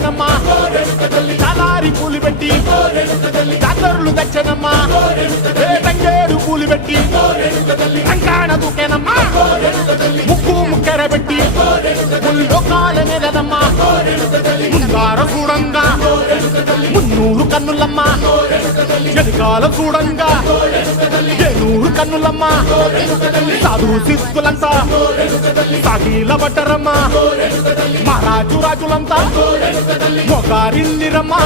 తెచ్చనమ్మా చాలారి పూలు పెట్టి జాతరులు తెచ్చనమ్మా తంగేడు పూలు పెట్టి రంగాణ దూకేనమ్మా ముక్కు ముక్కెర పెట్టి ముల్లోకాల మీదనమ్మా ముందార చూడంగా మున్నూరు కన్నులమ్మా ఎదుకాల చూడంగా ఏనూరు కన్నులమ్మా సాధు సిద్ధులంతా సాగిల పట్టరమ్మా మహారాజు రాజులంతా మొగారిల్లిరమ్మా